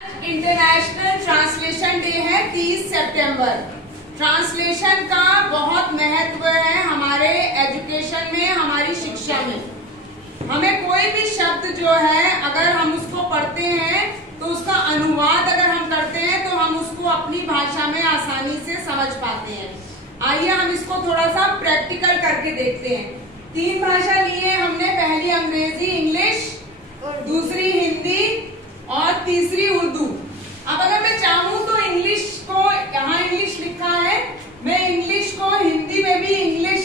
International translation day है 30 सितंबर। Translation का बहुत महत्व है हमारे एजुकेशन में, हमारी शिक्षा में। हमें कोई भी शब्द जो है अगर हम उसको पढ़ते हैं तो उसका अनुवाद अगर हम करते हैं तो हम उसको अपनी भाषा में आसानी से समझ पाते हैं। आइए हम इसको थोड़ा सा प्रैक्टिकल करके देखते हैं। 3 भाषा ली है हमने, पहली अंग्रेजी इंग्लिश, दूसरी हिंदी और तीसरी उर्दू। अब अगर मैं चाहूं तो इंग्लिश को, यहाँ इंग्लिश लिखा है, मैं इंग्लिश को हिंदी में भी इंग्लिश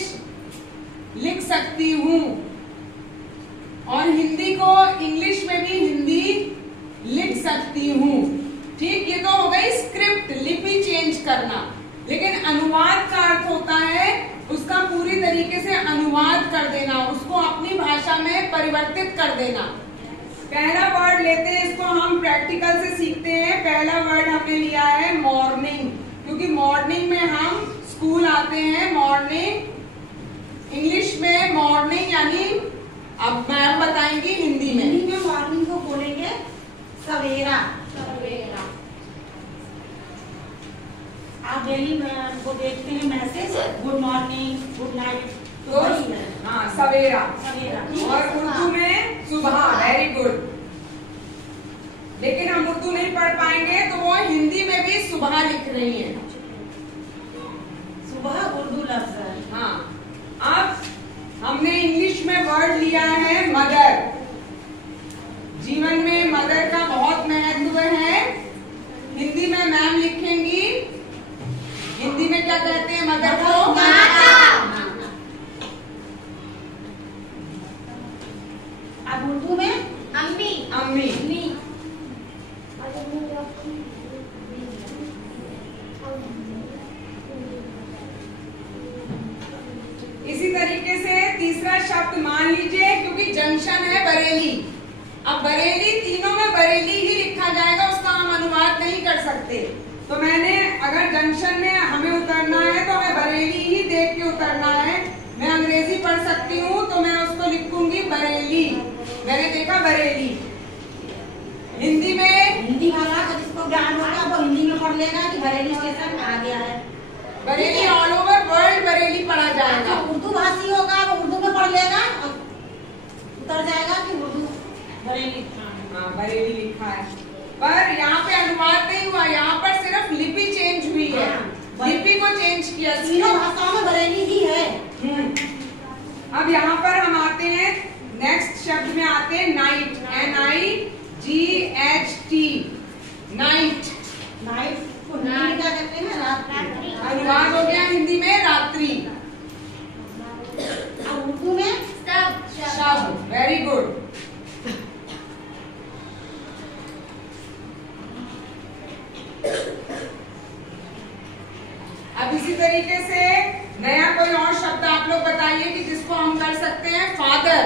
लिख सकती हूँ और हिंदी को इंग्लिश में भी हिंदी लिख सकती हूँ। ठीक, ये तो हो गई स्क्रिप्ट, लिपि चेंज करना। लेकिन अनुवाद का अर्थ होता है उसका पूरी तरीके से अनुवाद कर देना, उसको अपनी भाषा में परिवर्तित कर देना। पहला वर्ड लेते हैं, इसको हम प्रैक्टिकल से सीखते हैं। पहला वर्ड हमने लिया है मॉर्निंग, क्योंकि मॉर्निंग में हम स्कूल आते हैं। मॉर्निंग इंग्लिश में मॉर्निंग यानी, अब मैम बताएंगी हिंदी में। हिंदी में मॉर्निंग को बोलेंगे सवेरा। सवेरा। आप डेली को देखते हैं message, good morning, good night, तो हाँ सवेरा। सवेरा। और उर्दू में सुबह, वेरी गुड। लेकिन हम उर्दू नहीं पढ़ पाएंगे तो वो हिंदी में भी सुबह लिख रही है। सुबह उर्दू लफ्ज है। हाँ, अब हमने इंग्लिश में वर्ड लिया है मदर। जीवन में मदर का बहुत महत्व है। हिंदी में मैम लिखेंगी, हिंदी में क्या कहते हैं मदर को? माता। अब उर्दू में अम्मी। अम्मी। इसी तरीके से तीसरा शब्द मान लीजिए, क्योंकि जंक्शन है बरेली। अब बरेली, तीनों में बरेली ही लिखा जाएगा, उसका हम अनुवाद नहीं कर सकते। तो मैंने, अगर जंक्शन में हमें उतरना है तो हमें बरेली ही देख के उतरना है। मैं अंग्रेजी पढ़ सकती हूँ तो मैं उसको लिखूंगी बरेली। मैंने देखा बरेली। हिंदी में, हिंदी वाला अगर जिसको ज्ञान होगा वो हिंदी में पढ़ लेगा कि बरेली स्टेशन आ गया है। Bareilly all over world Bareilly पढ़ा जाएगा। उर्दू भाषी होगा वो उर्दू में पढ़ लेगा और उतर जाएगा कि उर्दू बरेली। हाँ, बरेली लिखा है, पर यहाँ पे अनुवाद नहीं हुआ, यहाँ पर सिर्फ लिपि चेंज हुई है। लिपि को चेंज किया। तीनों भाषाओं में बरेली ही है। अब यहाँ पर हम आते हैं, नेक्स्ट शब्द में आते हैं नाइट, NIGHT, नाइट। नाइट को हिंदी में क्या कहते हैं? रात्रि। अनुवाद हो गया हिंदी में रात्रि। अब उर्दू में शब। Very good. अब इसी तरीके से नया कोई और शब्द आप लोग बताइए कि जिसको हम कर सकते हैं। फादर,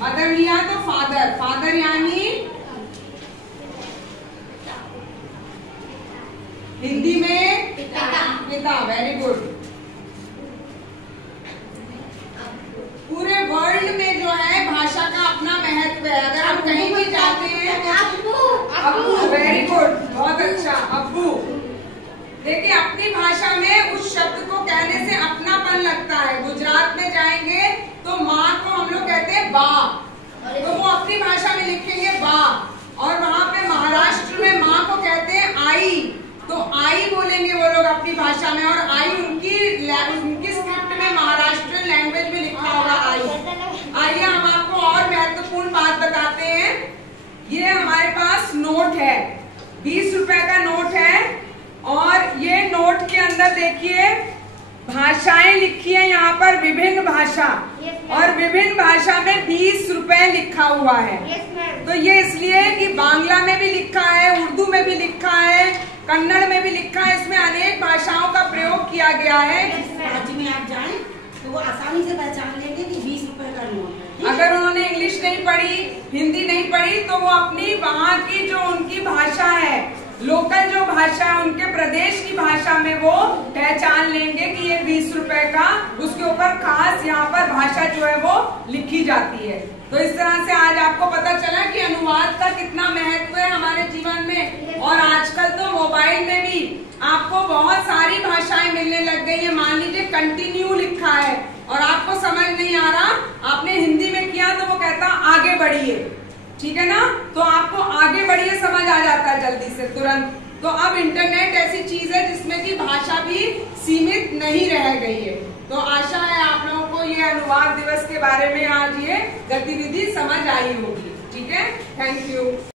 मदर लिया तो फादर, फादर यानी हिंदी में पिता। Very good. पूरे वर्ल्ड में जो है भाषा का अपना महत्व है। अगर हम कहीं भी जाते हैं, अब्बू, वेरी गुड, बहुत अच्छा, अब्बू। देखिए, अपनी भाषा में उस शब्द को कहने से अपनापन लगता है। गुजरात में जाएंगे तो माँ को हम लोग कहते हैं बा, तो वो अपनी भाषा में लिखेंगे बा। और वहाँ पे महाराष्ट्र में माँ को कहते हैं आई, तो आई बोलेंगे वो लोग अपनी भाषा में। और आई उनकी स्क्रिप्ट में, महाराष्ट्र लैंग्वेज में लिखा होगा आई। आइए हम आपको और महत्वपूर्ण बात बताते हैं। ये हमारे पास नोट है, 20 रुपए का नोट है, और ये नोट के अंदर देखिए भाषाएं लिखी है यहाँ पर, विभिन्न भाषा, और विभिन्न भाषा में 20 रुपए लिखा हुआ है। तो ये इसलिए कि बांग्ला में भी लिखा है, उर्दू में भी लिखा है, कन्नड़ में भी लिखा है, इसमें अनेक भाषाओं का प्रयोग किया गया है। राज्य में आप जाएं तो वो आसानी से पहचान लेंगे कि 20 रुपए का नोट है। अगर उन्होंने इंग्लिश नहीं पढ़ी, हिंदी नहीं पढ़ी, तो वो अपनी वहाँ की जो उनकी भाषा है, लोकल जो भाषा है, उनके प्रदेश की भाषा में वो पहचान लेंगे कि ये 20 रुपए का, उसके ऊपर खास यहाँ पर भाषा जो है वो लिखी जाती है। तो इस तरह से आज आपको पता चला कि अनुवाद का कितना महत्व है हमारे जीवन में। और आजकल तो मोबाइल में भी आपको बहुत सारी भाषाएं मिलने लग गई है। मान लीजिए कंटिन्यू लिखा है और आपको समझ नहीं आ रहा, आपने हिंदी में किया तो वो कहता आगे बढ़िए, ठीक है ना, तो आपको आगे बढ़िए समझ आ जाता है जल्दी से, तुरंत। तो अब इंटरनेट ऐसी चीज है जिसमें कि भाषा भी सीमित नहीं रह गई है। तो आशा है आप लोगों को ये अनुवाद दिवस के बारे में आज ये गतिविधि समझ आई होगी। ठीक है, थैंक यू।